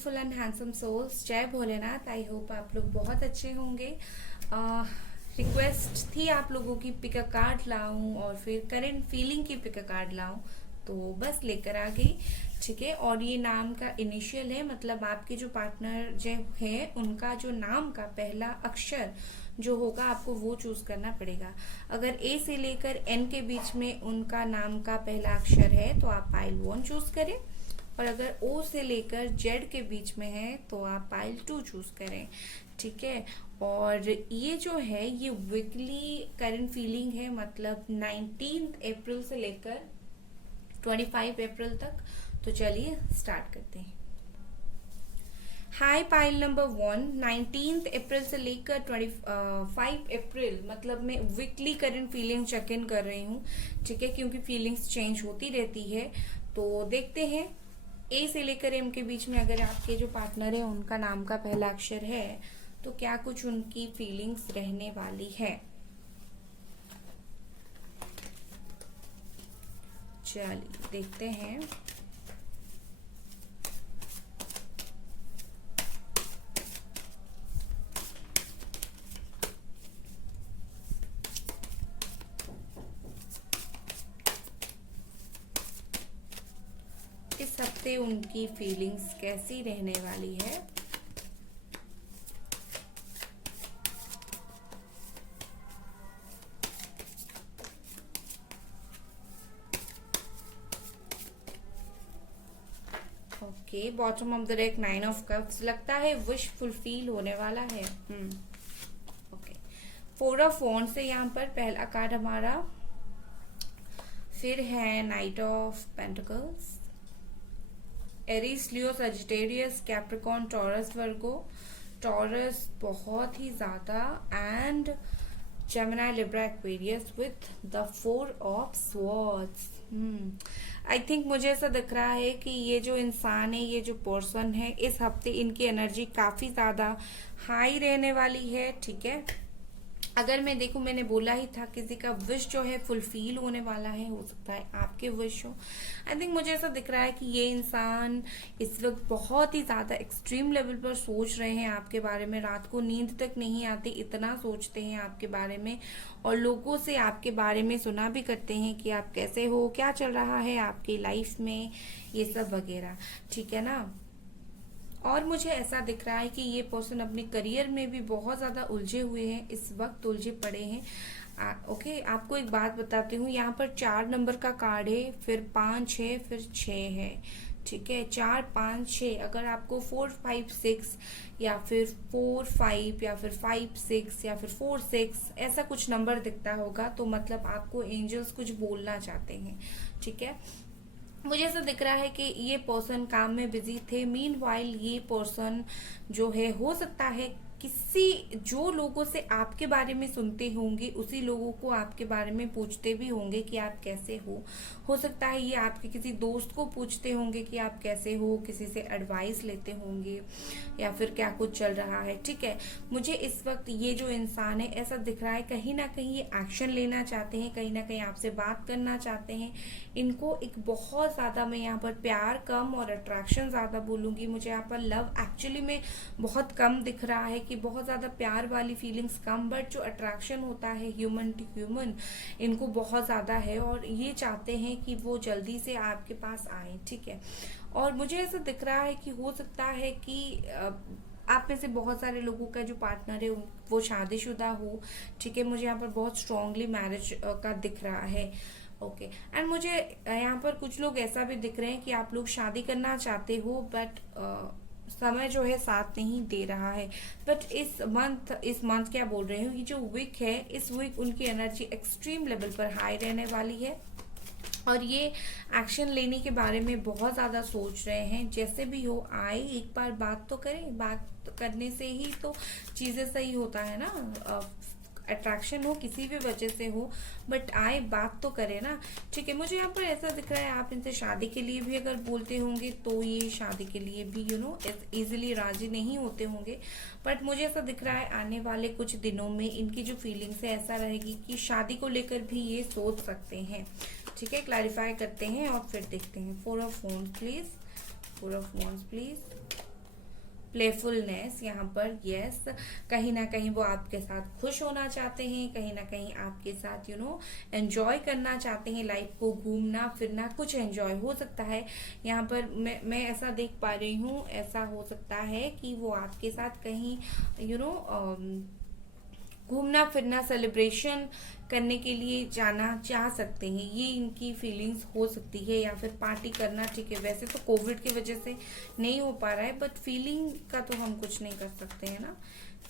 Beautiful and handsome souls, जय Bholenath. I hope आप लोग बहुत अच्छे होंगे। रिक्वेस्ट थी आप लोगों की पिक अ कार्ड लाऊं और फिर करंट फीलिंग की पिक अ कार्ड लाऊं, तो बस लेकर आ गई। ठीक है, और ये नाम का इनिशियल है, मतलब आपके जो पार्टनर जो है उनका जो नाम का पहला अक्षर जो होगा आपको वो चूज करना पड़ेगा। अगर ए से लेकर एन के बीच में उनका नाम का पहला अक्षर है तो आप पाइल 1 चूज करें, और अगर ओ से लेकर जेड के बीच में है तो आप पाइल 2 चूज करें। ठीक है, और ये जो है ये वीकली करंट फीलिंग है, मतलब 19 अप्रैल से लेकर 25 अप्रैल तक। तो चलिए स्टार्ट करते हैं। हाई पाइल नंबर 1, 19 अप्रैल से लेकर 25 अप्रैल, मतलब मैं weekly current feeling check in कर रही हूँ। ठीक है, क्योंकि फीलिंग्स चेंज होती रहती है। तो देखते हैं ए से लेकर एम के बीच में अगर आपके जो पार्टनर है उनका नाम का पहला अक्षर है तो क्या कुछ उनकी फीलिंग्स रहने वाली है। चलिए देखते हैं। इस हफ्ते उनकी फीलिंग्स कैसी रहने वाली है। Okay, bottom of the deck 9 of cups, लगता है विश फुलफिल होने वाला है। ओके, 4 ऑफ वॉन्ड्स से यहाँ पर पहला कार्ड हमारा। फिर है night of pentacles, Aries, Leo, Sagittarius, Capricorn, taurus, Virgo. Taurus बहुत ही ज्यादा, and Gemini, Libra, Aquarius with the 4 of swords. I think मुझे ऐसा दिख रहा है कि ये जो इंसान है, ये जो पर्सन है, इस हफ्ते इनकी एनर्जी काफी ज्यादा हाई रहने वाली है। ठीक है, अगर मैं देखूं, मैंने बोला ही था किसी का विश जो है फुलफिल होने वाला है, हो सकता है आपके विश हो। आई थिंक मुझे ऐसा दिख रहा है कि ये इंसान इस वक्त बहुत ही ज्यादा एक्सट्रीम लेवल पर सोच रहे हैं आपके बारे में। रात को नींद तक नहीं आती, इतना सोचते हैं आपके बारे में, और लोगों से आपके बारे में सुना भी करते हैं कि आप कैसे हो, क्या चल रहा है आपकी लाइफ में, ये सब वगैरह। ठीक है ना। और मुझे ऐसा दिख रहा है कि ये पर्सन अपने करियर में भी बहुत ज्यादा उलझे हुए हैं, इस वक्त उलझे पड़े हैं। ओके, आपको एक बात बताती हूँ, यहाँ पर 4 नंबर का कार्ड है, फिर 5 है, फिर 6 है। ठीक है, 4 5 6, अगर आपको 4 5 6 या फिर 4 5 या फिर 5 6 या फिर 4 6 ऐसा कुछ नंबर दिखता होगा तो मतलब आपको एंजल्स कुछ बोलना चाहते हैं। ठीक है, मुझे ऐसा दिख रहा है कि ये पर्सन काम में बिजी थे। मीनवाइल ये पर्सन जो है, हो सकता है किसी जो लोगों से आपके बारे में सुनते होंगे उसी लोगों को आपके बारे में पूछते भी होंगे कि आप कैसे हो सकता है ये आपके किसी दोस्त को पूछते होंगे कि आप कैसे हो, किसी से एडवाइस लेते होंगे या फिर क्या कुछ चल रहा है। ठीक है, मुझे इस वक्त ये जो इंसान है ऐसा दिख रहा है कहीं ना कहीं ये एक्शन लेना चाहते हैं, कहीं ना कहीं आपसे बात करना चाहते हैं। इनको एक बहुत ज्यादा, मैं यहाँ पर प्यार कम और अट्रैक्शन ज्यादा बोलूंगी। मुझे यहाँ पर लव एक्चुअली में बहुत कम दिख रहा है कि बहुत ज्यादा प्यार वाली फीलिंग्स कम, बट जो अट्रैक्शन होता है ह्यूमन टू ह्यूमन इनको बहुत ज्यादा है, और ये चाहते हैं कि वो जल्दी से आपके पास आए। ठीक है, और मुझे ऐसा दिख रहा है कि हो सकता है कि आप में से बहुत सारे लोगों का जो पार्टनर है वो शादीशुदा हो। ठीक है, मुझे यहाँ पर बहुत स्ट्रांगली मैरिज का दिख रहा है। ओके, एंड मुझे यहाँ पर कुछ लोग ऐसा भी दिख रहे हैं कि आप लोग शादी करना चाहते हो, बट समय जो है साथ नहीं दे रहा है। बट इस मंथ क्या बोल रही हूँ, ये जो वीक है, इस वीक उनकी एनर्जी एक्सट्रीम लेवल पर हाई रहने वाली है, और ये एक्शन लेने के बारे में बहुत ज्यादा सोच रहे हैं। जैसे भी हो, आए एक बार बात तो करें, बात करने से ही तो चीजें सही होता है ना। अट्रैक्शन हो किसी भी वजह से हो, बट आए बात तो करे ना। ठीक है, मुझे यहाँ पर ऐसा दिख रहा है आप इनसे शादी के लिए भी अगर बोलते होंगे तो ये शादी के लिए भी इजीली राजी नहीं होते होंगे। बट मुझे ऐसा दिख रहा है आने वाले कुछ दिनों में इनकी जो फीलिंग्स है ऐसा रहेगी कि शादी को लेकर भी ये सोच सकते हैं। ठीक है, क्लैरिफाई करते हैं और फिर देखते हैं। 4 of wands please, 4 of wands please, playfulness यहाँ पर, यस। कहीं ना कहीं वो आपके साथ खुश होना चाहते हैं, कहीं ना कहीं आपके साथ एंजॉय करना चाहते हैं लाइफ को, घूमना फिरना, कुछ एंजॉय हो सकता है यहाँ पर। मैं ऐसा देख पा रही हूँ, ऐसा हो सकता है कि वो आपके साथ कहीं घूमना फिरना, सेलिब्रेशन करने के लिए जाना चाह सकते हैं, ये इनकी फीलिंग्स हो सकती है। या फिर पार्टी करना, ठीक है, वैसे तो कोविड की वजह से नहीं हो पा रहा है, बट फीलिंग का तो हम कुछ नहीं कर सकते हैं ना।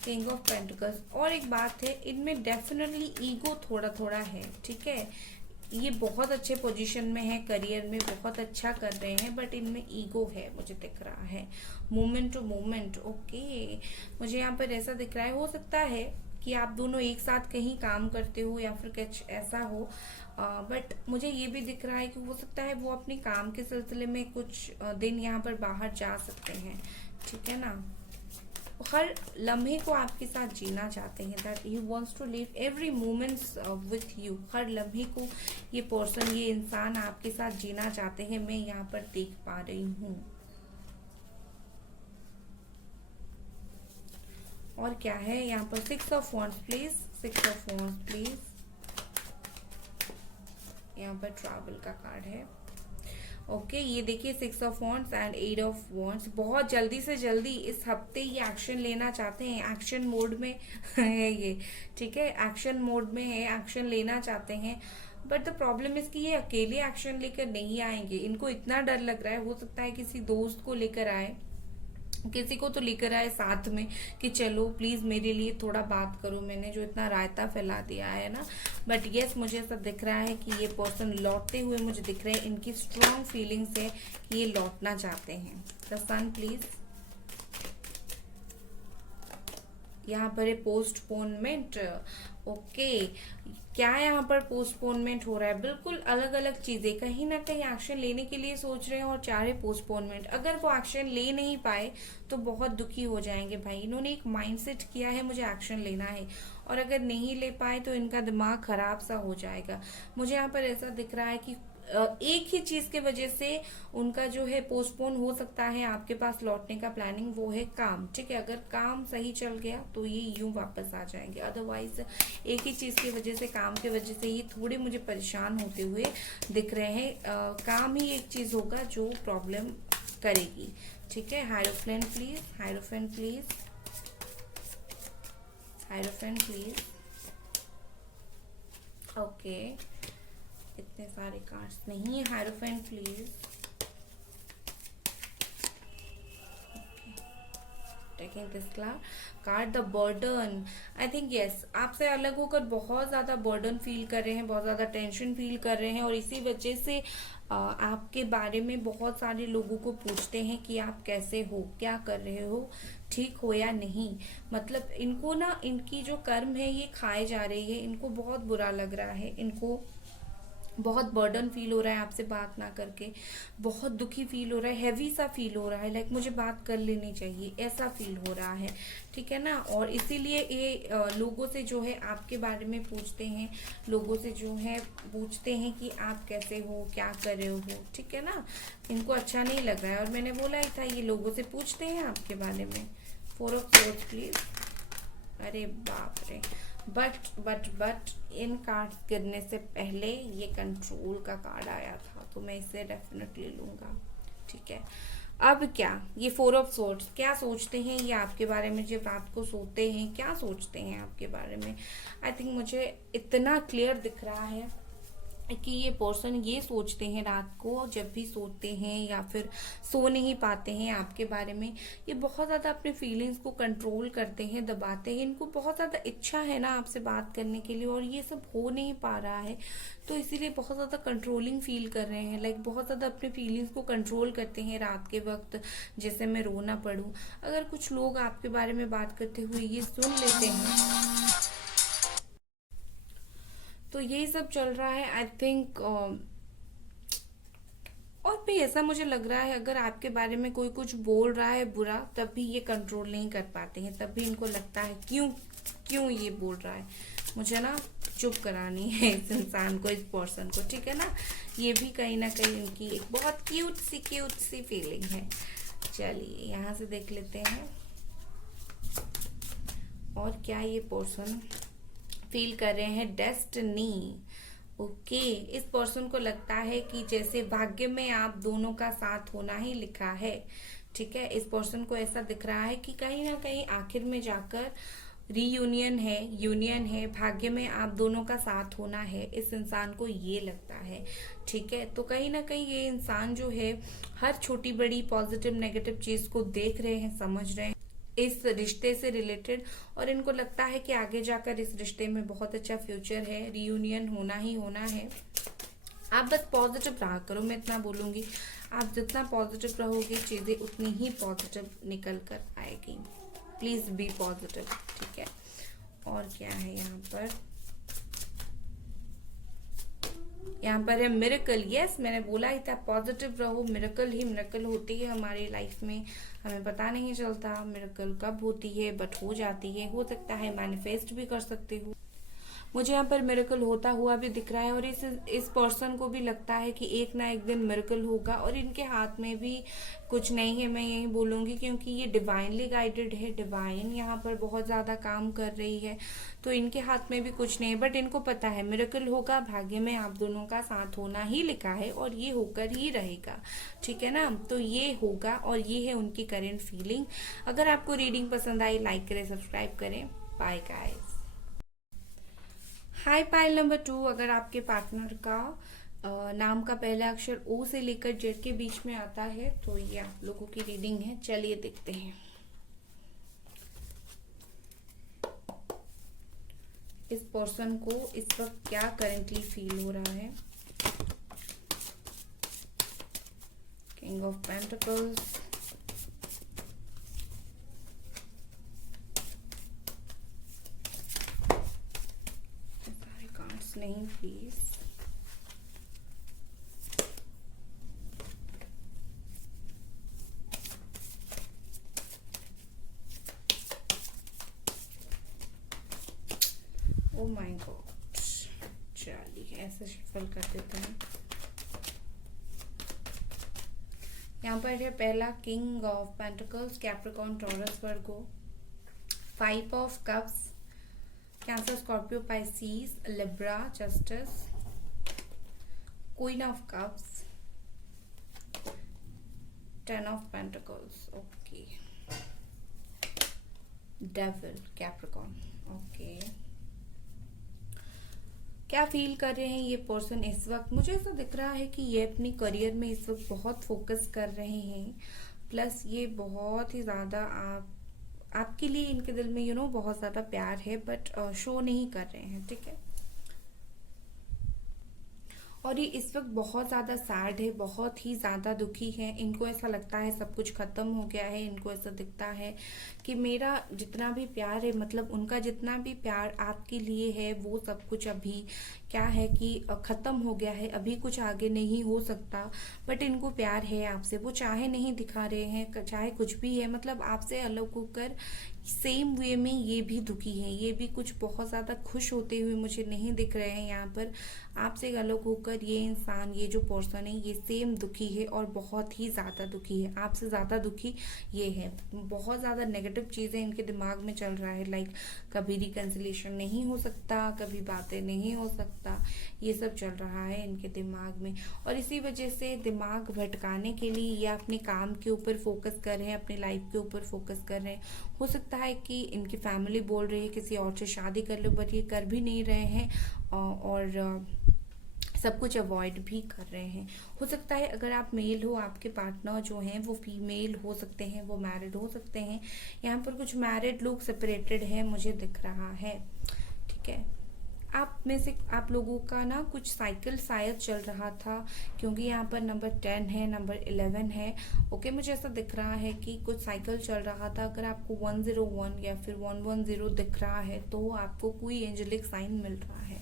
King of pentacles. और एक बात है, इनमें डेफिनेटली ईगो थोड़ा थोड़ा है, ठीक है। ये बहुत अच्छे पोजीशन में है, करियर में बहुत अच्छा कर रहे हैं, बट इनमें ईगो है, मुझे दिख रहा है। Moment to moment, okay. मुझे यहाँ पर ऐसा दिख रहा है, हो सकता है कि आप दोनों एक साथ कहीं काम करते हो या फिर कुछ ऐसा हो, बट मुझे ये भी दिख रहा है कि हो सकता है वो अपने काम के सिलसिले में कुछ दिन यहाँ पर बाहर जा सकते हैं, ठीक है ना। हर लम्हे को आपके साथ जीना चाहते हैं, that he wants to live every moments with you. हर लम्हे को ये पर्सन, ये इंसान आपके साथ जीना चाहते हैं, मैं यहाँ पर देख पा रही हूँ। और क्या है यहाँ पर, 6 of wands please, 6 of wands please. यहाँ पर ट्रैवल का कार्ड है, ओके। ये देखिए 6 of wands and 8 of wands. बहुत जल्दी से जल्दी इस हफ्ते ये एक्शन लेना चाहते हैं, एक्शन मोड में है ये, ठीक है, एक्शन मोड में है, एक्शन लेना चाहते हैं। बट द प्रॉब्लम इज कि ये अकेले एक्शन लेकर नहीं आएंगे, इनको इतना डर लग रहा है, हो सकता है किसी दोस्त को लेकर आए, किसी को तो लेकर आए साथ में कि चलो प्लीज मेरे लिए थोड़ा बात करो, मैंने जो इतना रायता फैला दिया है ना। बट यस, मुझे ऐसा दिख रहा है कि ये पर्सन लौटते हुए मुझे दिख रहे हैं, इनकी स्ट्रॉन्ग फीलिंग्स है कि ये लौटना चाहते हैं। The sun please. यहाँ पर है पोस्टपोनमेंट, ओके। क्या यहाँ पर पोस्टपोनमेंट हो रहा है, बिल्कुल अलग अलग चीजें, कहीं ना कहीं एक्शन लेने के लिए सोच रहे हैं और चाह रहे पोस्टपोनमेंट। अगर वो एक्शन ले नहीं पाए तो बहुत दुखी हो जाएंगे भाई। इन्होंने एक माइंडसेट किया है मुझे एक्शन लेना है, और अगर नहीं ले पाए तो इनका दिमाग खराब सा हो जाएगा। मुझे यहाँ पर ऐसा दिख रहा है कि एक ही चीज के वजह से उनका जो है पोस्टपोन हो सकता है आपके पास लौटने का प्लानिंग, वो है काम, ठीक है। अगर काम सही चल गया तो ये यूं वापस आ जाएंगे, अदरवाइज एक ही चीज की वजह से, काम की वजह से ये थोड़े मुझे परेशान होते हुए दिख रहे हैं। काम ही एक चीज होगा जो प्रॉब्लम करेगी, ठीक है। Hierophant please, hierophant please, hierophant please, okay. इतने सारे कार्ड्स नहीं है, hierophant please, taking this card, the burden. I think yes, आपसे अलग होकर बहुत ज्यादा बर्डन फील कर रहे हैं, बहुत ज्यादा टेंशन फील कर रहे हैं, और इसी वजह से आपके बारे में बहुत सारे लोगों को पूछते हैं कि आप कैसे हो, क्या कर रहे हो, ठीक हो या नहीं। मतलब इनको ना, इनकी जो कर्म है ये खाए जा रही है, इनको बहुत बुरा लग रहा है, इनको बहुत बर्डन फील हो रहा है आपसे बात ना करके, बहुत दुखी फील हो रहा है, हैवी सा फील हो रहा है, लाइक मुझे बात कर लेनी चाहिए, ऐसा फील हो रहा है, ठीक है ना। और इसीलिए ये लोगों से जो है आपके बारे में पूछते हैं, लोगों से जो है पूछते हैं कि आप कैसे हो, क्या कर रहे हो, ठीक है ना। इनको अच्छा नहीं लग रहा है, और मैंने बोला ही था ये लोगों से पूछते हैं आपके बारे में। 4 ऑफ सोर्ड्स प्लीज, अरे बाप रे। बट इन कार्ड्स गिरने से पहले ये कंट्रोल का कार्ड आया था, तो मैं इसे डेफिनेटली लूंगा, ठीक है। अब क्या, ये 4 ऑफ सोर्ड्स, क्या सोचते हैं ये आपके बारे में जब रात को सोते हैं, क्या सोचते हैं आपके बारे में। आई थिंक मुझे इतना क्लियर दिख रहा है कि ये पर्सन ये सोचते हैं रात को जब भी सोते हैं या फिर सो नहीं पाते हैं आपके बारे में, ये बहुत ज़्यादा अपने फीलिंग्स को कंट्रोल करते हैं, दबाते हैं। इनको बहुत ज़्यादा इच्छा है ना आपसे बात करने के लिए, और ये सब हो नहीं पा रहा है, तो इसीलिए बहुत ज़्यादा कंट्रोलिंग फील कर रहे हैं, लाइक बहुत ज़्यादा अपने फीलिंग्स को कंट्रोल करते हैं रात के वक्त, जैसे मैं रोना पड़ूं। अगर कुछ लोग आपके बारे में बात करते हुए ये सुन लेते हैं तो यही सब चल रहा है, आई थिंक। और भी ऐसा मुझे लग रहा है, अगर आपके बारे में कोई कुछ बोल रहा है बुरा, तब भी ये कंट्रोल नहीं कर पाते हैं, तब भी इनको लगता है क्यों ये बोल रहा है, मुझे ना चुप करानी है इस इंसान को, इस पर्सन को, ठीक है ना। ये भी कहीं ना कहीं इनकी एक बहुत क्यूट सी फीलिंग है। चलिए यहाँ से देख लेते हैं और क्या ये पर्सन फील कर रहे हैं। डेस्टिनी। ओके, इस पर्सन को लगता है कि जैसे भाग्य में आप दोनों का साथ होना ही लिखा है। ठीक है, इस पर्सन को ऐसा दिख रहा है कि कहीं ना कहीं आखिर में जाकर रीयूनियन है, यूनियन है, भाग्य में आप दोनों का साथ होना है, इस इंसान को ये लगता है। ठीक है, तो कहीं ना कहीं ये इंसान जो है हर छोटी बड़ी पॉजिटिव नेगेटिव चीज को देख रहे हैं, समझ रहे हैं इस रिश्ते से रिलेटेड, और इनको लगता है कि आगे जाकर इस रिश्ते में बहुत अच्छा फ्यूचर है, रीयूनियन होना ही होना है। आप बस पॉजिटिव रहा करो, मैं इतना बोलूंगी। आप जितना पॉजिटिव रहोगे चीजें उतनी ही पॉजिटिव निकल कर आएगी। Please be positive. ठीक है, और क्या है यहाँ पर? यहाँ पर है मिरेकल। यस, मैंने बोला ही था पॉजिटिव रहो, मिरेकल ही मिरेकल होती है हमारी लाइफ में। हमें पता नहीं चलता मिरेकल कब होती है, बट हो जाती है। हो सकता है मैनिफेस्ट भी कर सकते हो। मुझे यहाँ पर मिरेकल होता हुआ भी दिख रहा है, और इस पर्सन को भी लगता है कि एक ना एक दिन मिरेकल होगा, और इनके हाथ में भी कुछ नहीं है, मैं यही बोलूंगी, क्योंकि ये डिवाइनली गाइडेड है। डिवाइन यहाँ पर बहुत ज्यादा काम कर रही है, तो इनके हाथ में भी कुछ नहीं है, बट इनको पता है मिरेकल होगा, भाग्य में आप दोनों का साथ होना ही लिखा है, और ये होकर ही रहेगा। ठीक है ना, तो ये होगा, और ये है उनकी करेंट फीलिंग। अगर आपको रीडिंग पसंद आई, लाइक करें, सब्सक्राइब करें। Bye guys. High pile number 2, अगर आपके पार्टनर का नाम का पहला अक्षर ओ से लेकर जेड के बीच में आता है, तो ये आप लोगों की रीडिंग है। चलिए देखते हैं इस पर्सन को इस वक्त क्या करेंटली फील हो रहा है। किंग ऑफ पेंटिकल्स, नहीं प्लीज। ओ माय गॉड, चलिए ऐसे शफल कर देते हैं। यहाँ पर है पहला king of pentacles, Capricorn, taurus, Virgo, 5 of cups, cancer, Scorpio, Pisces, Libra, justice, queen of cups, 10 of pentacles, okay, devil, Capricorn. Okay, क्या फील कर रहे हैं ये पर्सन इस वक्त? मुझे ऐसा दिख रहा है कि ये अपनी करियर में इस वक्त बहुत फोकस कर रहे हैं, प्लस ये बहुत ही ज्यादा आपके लिए इनके दिल में बहुत ज्यादा प्यार है, बट शो नहीं कर रहे हैं। ठीक है, और ये इस वक्त बहुत ज्यादा सैड है, बहुत ही ज्यादा दुखी है। इनको ऐसा लगता है सब कुछ खत्म हो गया है। इनको ऐसा दिखता है कि मेरा जितना भी प्यार है, मतलब उनका जितना भी प्यार आपके लिए है, वो सब कुछ अभी क्या है कि खत्म हो गया है, अभी कुछ आगे नहीं हो सकता। बट इनको प्यार है आपसे, वो चाहे नहीं दिखा रहे हैं, चाहे कुछ भी है, मतलब आपसे अलग होकर सेम वे में ये भी दुखी है। ये भी कुछ बहुत ज्यादा खुश होते हुए मुझे नहीं दिख रहे हैं यहाँ पर। आपसे अलग होकर ये इंसान, ये जो पर्सन है, ये सेम दुखी है, और बहुत ही ज्यादा दुखी है। आपसे ज्यादा दुखी ये है। बहुत ज्यादा नेगेटिव चीजें इनके दिमाग में चल रहा है, लाइक कभी रिकंसिलेशन नहीं हो सकता, कभी बातें नहीं हो सकता, ये सब चल रहा है इनके दिमाग में। और इसी वजह से दिमाग भटकाने के लिए या अपने काम के ऊपर फोकस कर रहे हैं, अपनी लाइफ के ऊपर फोकस कर रहे हैं। हो सकता है कि इनकी फैमिली बोल रही है किसी और से शादी कर लो, बट ये कर भी नहीं रहे हैं, और सब कुछ अवॉइड भी कर रहे हैं। हो सकता है अगर आप मेल हो, आपके पार्टनर जो हैं वो फीमेल हो सकते हैं, वो मैरिड हो सकते हैं। यहाँ पर कुछ मैरिड लोग सेपरेटेड हैं, मुझे दिख रहा है। ठीक है, आप में से आप लोगों का ना कुछ साइकिल शायद चल रहा था, क्योंकि यहाँ पर नंबर 10 है, नंबर 11 है। ओके, मुझे ऐसा दिख रहा है कि कुछ साइकिल चल रहा था। अगर आपको 101 या फिर 110 दिख रहा है, तो आपको कोई एंजेलिक साइन मिल रहा है।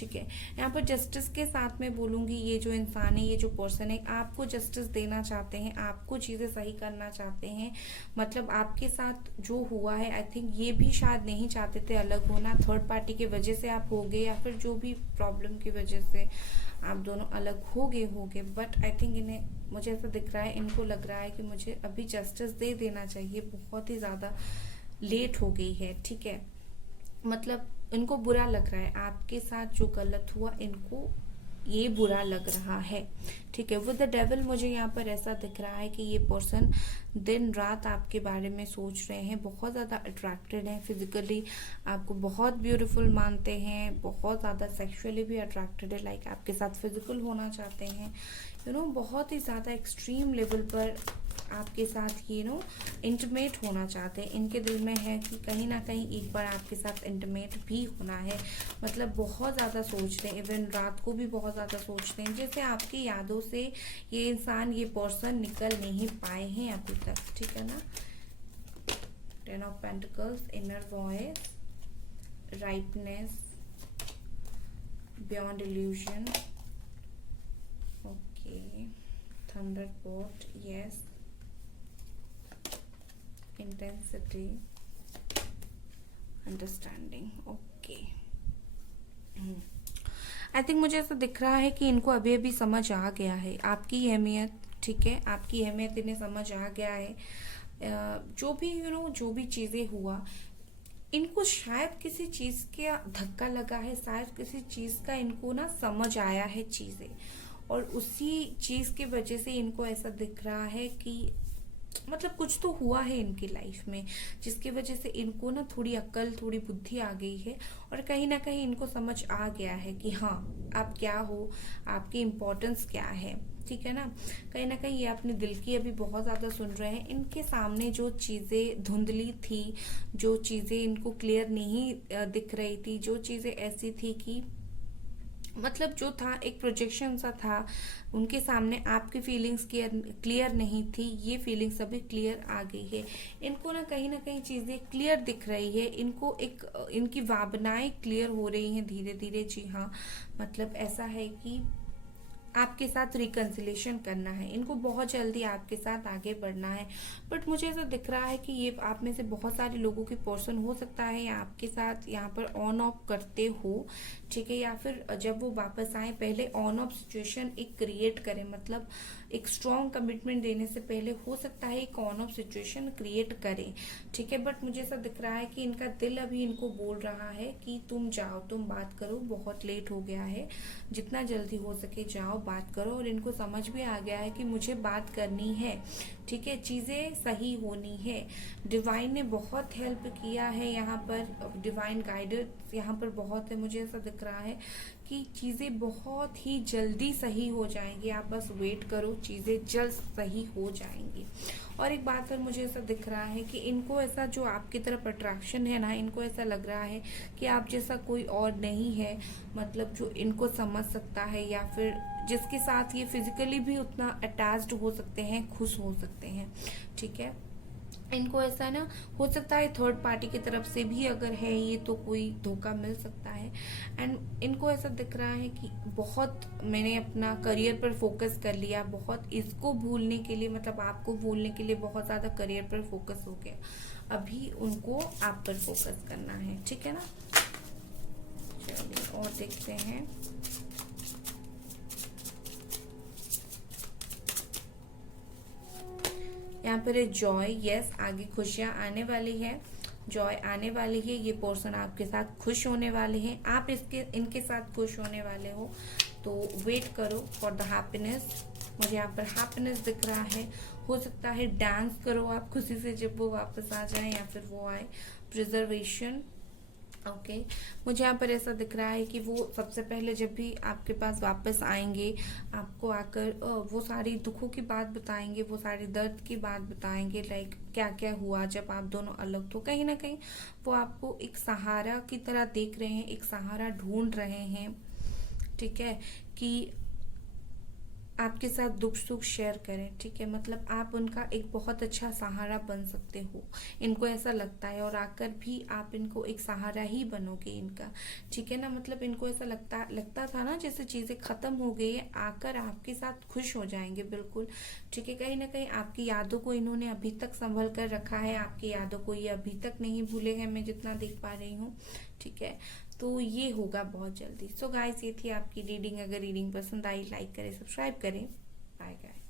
ठीक है। यहाँ पर जस्टिस के साथ में बोलूंगी, ये जो इंसान है, ये जो पर्सन है, आपको जस्टिस देना चाहते हैं, आपको चीजें सही करना चाहते हैं। मतलब आपके साथ जो हुआ है, आई थिंक ये भी शायद नहीं चाहते थे अलग होना, थर्ड पार्टी की वजह से आप हो गए, या फिर जो भी प्रॉब्लम की वजह से आप दोनों अलग हो गए, बट आई थिंक इन्हें, मुझे ऐसा दिख रहा है, इनको लग रहा है कि मुझे अभी जस्टिस दे देना चाहिए, बहुत ही ज्यादा लेट हो गई है। ठीक है, मतलब इनको बुरा लग रहा है, आपके साथ जो गलत हुआ इनको ये बुरा लग रहा है। ठीक है, विद द डेविल मुझे यहाँ पर ऐसा दिख रहा है कि ये पर्सन दिन रात आपके बारे में सोच रहे हैं, बहुत ज़्यादा अट्रैक्टेड हैं, फिजिकली आपको बहुत ब्यूटीफुल मानते हैं, बहुत ज़्यादा सेक्सुअली भी अट्रैक्टेड है, लाइक आपके साथ फिजिकल होना चाहते हैं, बहुत ही ज़्यादा एक्सट्रीम लेवल पर आपके साथ इंटीमेट होना चाहते हैं। इनके दिल में है कि कहीं ना कहीं एक बार आपके साथ इंटीमेट भी होना है, मतलब बहुत ज़्यादा सोचते हैं, इवन रात को भी बहुत ज़्यादा सोचते हैं, जैसे आपकी यादों से ये इंसान, ये पर्सन निकल नहीं पाए हैं अभी तक। ठीक है ना, 10 of pentacles, inner voice, rightness, beyond illusion, okay, Thunderbolt, yes, intensity, understanding, okay. I think मुझे ऐसा दिख रहा है कि इनको अभी अभी समझ आ गया है आपकी अहमियत। ठीक है, आपकी अहमियत इन्हें समझ आ गया है। जो भी जो भी चीजें हुआ, इनको शायद किसी चीज का धक्का लगा है, शायद किसी चीज का इनको ना समझ आया है चीजें, और उसी चीज की वजह से इनको ऐसा दिख रहा है कि मतलब कुछ तो हुआ है इनकी लाइफ में, जिसकी वजह से इनको ना थोड़ी अक्ल, थोड़ी बुद्धि आ गई है, और कहीं ना कहीं इनको समझ आ गया है कि हाँ, आप क्या हो, आपकी इम्पोर्टेंस क्या है। ठीक है ना, कहीं ना कहीं ये अपने दिल की अभी बहुत ज्यादा सुन रहे हैं। इनके सामने जो चीजें धुंधली थी, जो चीजें इनको क्लियर नहीं दिख रही थी, जो चीजें ऐसी थी कि मतलब जो था एक प्रोजेक्शन सा था, उनके सामने आपकी फीलिंग्स क्लियर नहीं थी, ये फीलिंग्स अभी क्लियर आ गई है। इनको ना कहीं चीजें क्लियर दिख रही है, इनको एक इनकी भावनाएं क्लियर हो रही हैं धीरे धीरे। जी हाँ, मतलब ऐसा है कि आपके साथ रिकंसिलेशन करना है, इनको बहुत जल्दी आपके साथ आगे बढ़ना है। बट मुझे ऐसा दिख रहा है कि ये आप में से बहुत सारे लोगों की पर्सन हो सकता है या आपके साथ यहाँ पर ऑन ऑफ करते हो। ठीक है, या फिर जब वो वापस आए पहले ऑन ऑफ सिचुएशन एक क्रिएट करें, मतलब एक स्ट्रॉन्ग कमिटमेंट देने से पहले हो सकता है एक ऑन ऑफ सिचुएशन क्रिएट करें। ठीक है, बट मुझे ऐसा दिख रहा है कि इनका दिल अभी इनको बोल रहा है कि तुम जाओ, तुम बात करो, बहुत लेट हो गया है, जितना जल्दी हो सके जाओ, बात करो। और इनको समझ भी आ गया है कि मुझे बात करनी है। ठीक है, चीजें सही होनी है। डिवाइन ने बहुत हेल्प किया है यहाँ पर, डिवाइन गाइडेंस यहाँ पर बहुत है। मुझे ऐसा दिख रहा है कि चीजें बहुत ही जल्दी सही हो जाएंगी, आप बस वेट करो, चीजें जल्द सही हो जाएंगी। और एक बात और मुझे ऐसा दिख रहा है कि इनको ऐसा जो आपकी तरफ अट्रैक्शन है ना, इनको ऐसा लग रहा है कि आप जैसा कोई और नहीं है, मतलब जो इनको समझ सकता है, या फिर जिसके साथ ये फिजिकली भी उतना अटैच्ड हो सकते हैं, खुश हो सकते हैं। ठीक है, इनको ऐसा ना हो सकता है थर्ड पार्टी की तरफ से भी अगर है ये, तो कोई धोखा मिल सकता है। एंड इनको ऐसा दिख रहा है कि बहुत मैंने अपना करियर पर फोकस कर लिया, बहुत इसको भूलने के लिए, मतलब आपको भूलने के लिए बहुत ज़्यादा करियर पर फोकस हो गया, अभी उनको आप पर फोकस करना है। ठीक है ना, चलिए और देखते हैं। यहाँ पर है जॉय, यस, आगे खुशियां आने वाली है, जॉय आने वाली है, ये पर्सन आपके साथ खुश होने वाले हैं, आप इनके साथ खुश होने वाले हो, तो वेट करो फॉर द हैप्पीनेस। मुझे यहाँ पर हैप्पीनेस दिख रहा है, हो सकता है डांस करो आप खुशी से जब वो वापस आ जाए या फिर वो आए। प्रिजर्वेशन, ओके, मुझे यहाँ पर ऐसा दिख रहा है कि वो सबसे पहले जब भी आपके पास वापस आएंगे, आपको आकर वो सारी दुखों की बात बताएंगे, वो सारी दर्द की बात बताएंगे, लाइक क्या क्या हुआ जब आप दोनों अलग। तो कहीं ना कहीं वो आपको एक सहारा की तरह देख रहे हैं, एक सहारा ढूंढ रहे हैं। ठीक है, कि आपके साथ दुख सुख शेयर करें, ठीक है। मतलब आप उनका एक बहुत अच्छा सहारा बन सकते हो, इनको ऐसा लगता है, और आकर भी आप इनको एक सहारा ही बनोगे इनका, ठीक है ना। मतलब इनको ऐसा लगता था ना जैसे चीजें खत्म हो गई है, आकर आपके साथ खुश हो जाएंगे बिल्कुल, ठीक है। कहीं ना कहीं आपकी यादों को इन्होंने अभी तक संभल कर रखा है, आपकी यादों को ये अभी तक नहीं भूले हैं, मैं जितना देख पा रही हूँ, ठीक है। तो ये होगा बहुत जल्दी। सो गाइस, ये थी आपकी रीडिंग। अगर रीडिंग पसंद आई, लाइक करें, सब्सक्राइब करें। Bye guys.